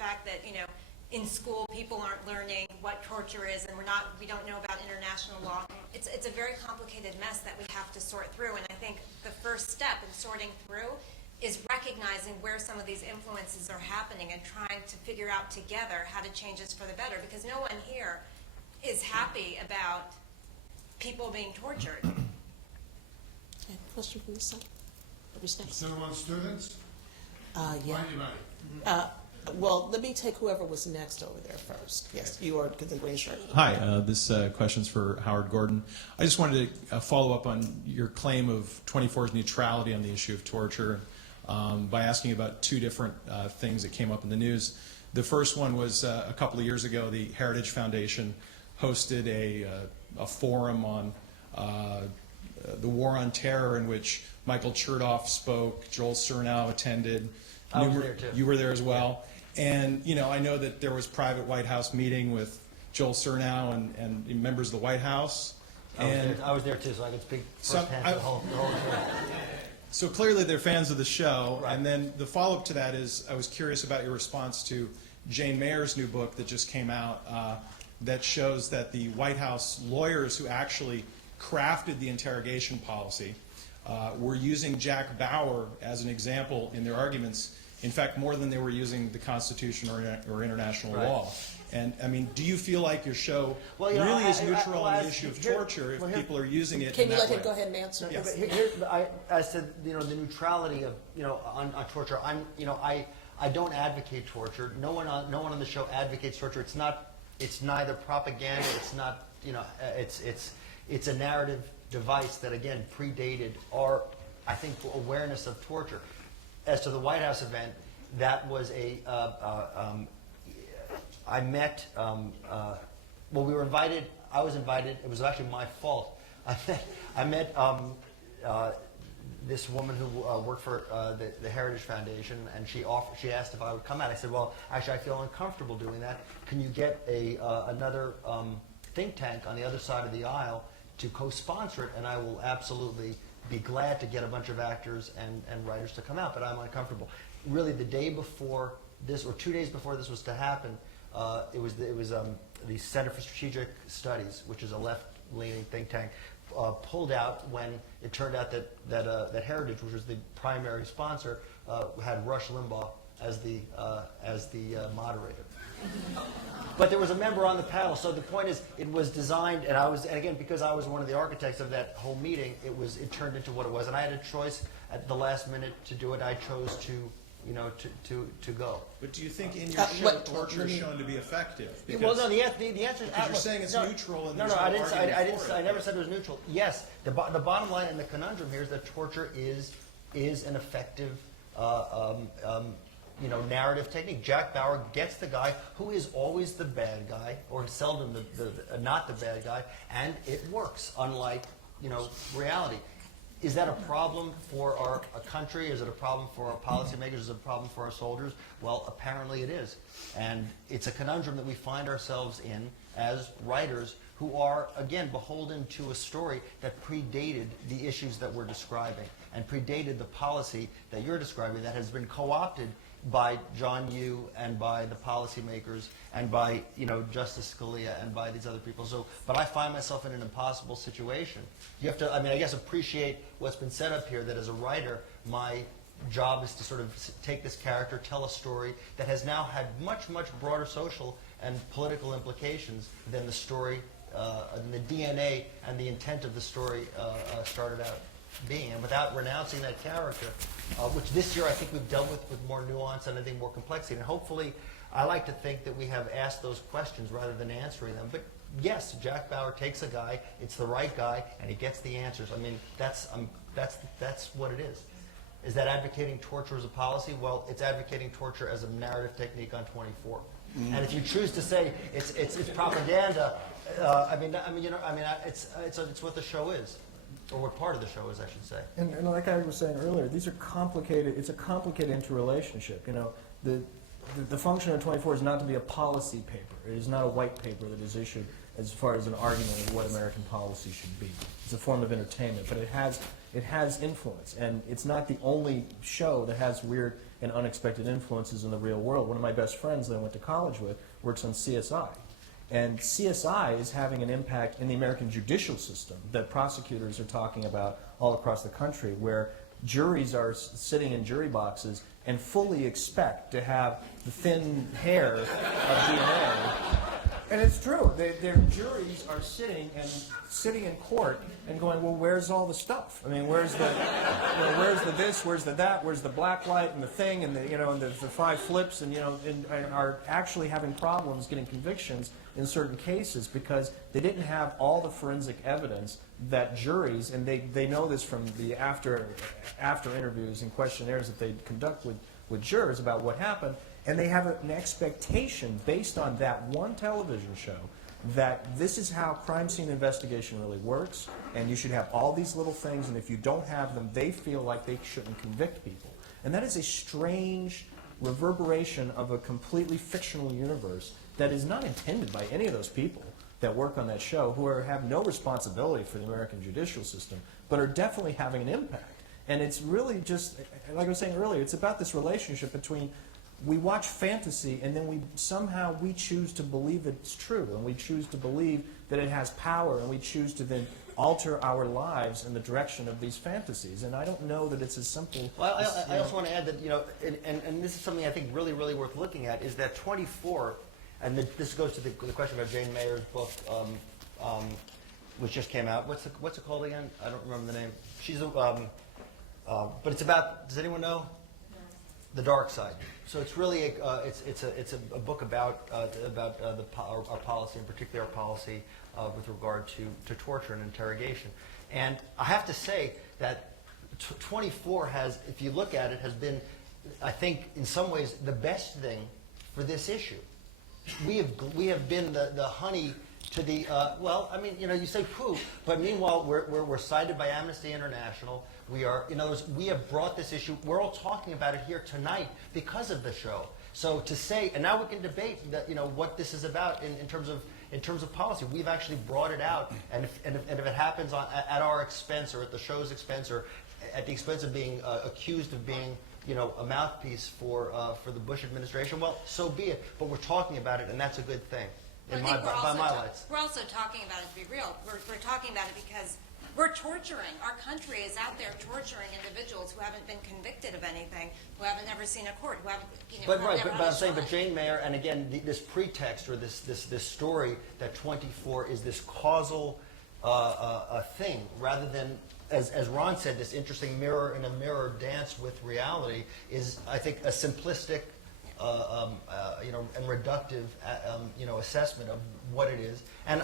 fact that, you know, in school people aren't learning what torture is, and we don't know about international law. It's a very complicated mess that we have to sort through, and I think the first step in sorting through is recognizing where some of these influences are happening and trying to figure out together how to change this for the better, because no one here is happy about people being tortured. Okay, question from the side. Who's next? Still want students? Yeah. Anybody? Well, let me take whoever was next over there first. Yes, you are the green shirt. Hi, this question's for Howard Gordon. I just wanted to follow up on your claim of 24's neutrality on the issue of torture by asking about two different things that came up in the news. The first one was a couple of years ago, the Heritage Foundation hosted a forum on the war on terror in which Michael Chertoff spoke, Joel Surnow attended. I was there too. You were there as well. And, you know, I know that there was private White House meeting with Joel Surnow and members of the White House. I was there too, so I can speak firsthand to the whole story. So clearly they're fans of the show. Right. And then the follow-up to that is I was curious about your response to Jane Mayer's new book that just came out that shows that the White House lawyers who actually crafted the interrogation policy were using Jack Bauer as an example in their arguments, in fact, more than they were using the Constitution or international law. And, I mean, do you feel like your show really is neutral on the issue of torture if people are using it in that way? Can you let him go ahead and answer? Yes. As to, you know, the neutrality of, you know, on torture, I don't advocate torture. No one on the show advocates torture. It's neither propaganda. It's not, you know, it's a narrative device that, again, predated our, I think, awareness of torture. As to the White House event, that was I met, well, we were invited, I was invited, it was actually my fault. I met this woman who worked for the Heritage Foundation, and she asked if I would come out. I said, well, actually, I feel uncomfortable doing that. Can you get another think tank on the other side of the aisle to co-sponsor it, and I will absolutely be glad to get a bunch of actors and writers to come out, but I'm uncomfortable. Really, the day before this, or 2 days before this was to happen, it was the Center for Strategic Studies, which is a left-leaning think tank, pulled out when it turned out that Heritage, which was the primary sponsor, had Rush Limbaugh as the moderator. But there was a member on the panel, so the point is, it was designed, and again, because I was one of the architects of that whole meeting, it turned into what it was, and I had a choice at the last minute to do it. I chose to, you know, to go. But do you think in your show torture is shown to be effective? Because, well, no, the answer is because you're saying it's neutral, and no, there's I never said it was neutral. Yes, the bottom line and the conundrum here is that torture is an effective you know, narrative technique. Jack Bauer gets the guy who is always the bad guy, or seldom not the bad guy, and it works, unlike, you know, reality. Is that a problem for our country? Is it a problem for our policymakers? Is it a problem for our soldiers? Well, apparently it is. And it's a conundrum that we find ourselves in as writers who are, again, beholden to a story that predated the issues that we're describing and predated the policy that you're describing that has been co-opted by John Yoo and by the policymakers and by, you know, Justice Scalia and by these other people. So, but I find myself in an impossible situation. You have to, I mean, I guess appreciate what's been said up here, that as a writer, my job is to sort of take this character, tell a story that has now had much, much broader social and political implications than the story, and the DNA and the intent of the story started out being, and without renouncing that character, which this year I think we've dealt with more nuance and I think more complexity. And hopefully, I like to think that we have asked those questions rather than answering them. But yes, Jack Bauer takes a guy, it's the right guy, and he gets the answers. I mean, that's what it is. Is that advocating torture as a policy? Well, it's advocating torture as a narrative technique on 24. Mm-hmm. And if you choose to say it's propaganda, it's what the show is. Or what part of the show is, I should say. And like I was saying earlier, these are complicated. It's a complicated interrelationship. You know, the function of 24 is not to be a policy paper. It is not a white paper that is issued as far as an argument of what American policy should be. It's a form of entertainment, but it has it has influence, and it's not the only show that has weird and unexpected influences in the real world. One of my best friends that I went to college with works on CSI. And CSI is having an impact in the American judicial system that prosecutors are talking about all across the country, where juries are sitting in jury boxes and fully expect to have the thin hair of DNA. And it's true. Their juries are sitting in court and going, well, where's all the stuff? I mean, where's the, where's the this, where's the that, where's the black light and the thing, and and the 5 flips, and and are actually having problems getting convictions in certain cases because they didn't have all the forensic evidence that juries, and they know this from the after interviews and questionnaires that they conduct with jurors about what happened. And they have an expectation based on that one television show that this is how crime scene investigation really works, and you should have all these little things, and if you don't have them, they feel like they shouldn't convict people. And that is a strange reverberation of a completely fictional universe that is not intended by any of those people that work on that show, who have no responsibility for the American judicial system, but are definitely having an impact. And it's really just, like I was saying earlier, it's about this relationship between we watch fantasy, and then we choose to believe it's true, and we choose to believe that it has power, and we choose to then alter our lives in the direction of these fantasies. And I don't know that it's as simple. Well, I also want to add that, and this is something I think really, really worth looking at, is that 24, and this goes to the question about Jane Mayer's book, which just came out. What's it called again? I don't remember the name. She's but it's about. Does anyone know? The Dark Side. So it's really it's a book about our policy, and particularly our policy with regard to torture and interrogation. And I have to say that 24 has, if you look at it, has been, I think, in some ways, the best thing for this issue. We have been the honey to the you say phew, but meanwhile we're cited by Amnesty International. We are, in other words, we have brought this issue. We're all talking about it here tonight because of the show. So to say, and now we can debate that, what this is about in terms of policy. We've actually brought it out, and if it happens at our expense or at the show's expense or at the expense of being accused of being a mouthpiece for the Bush administration, well, so be it. But we're talking about it, and that's a good thing. By my lights. We're also talking about it, to be real. We're talking about it because we're torturing. Our country is out there torturing individuals who haven't been convicted of anything, who haven't ever seen a court, who haven't, But I'm saying, but Jane Mayer, and again, this pretext or this story that 24 is this causal thing, rather than, as Ron said, this interesting mirror in a mirror dance with reality, is, I think, a simplistic, and reductive, assessment of what it is. And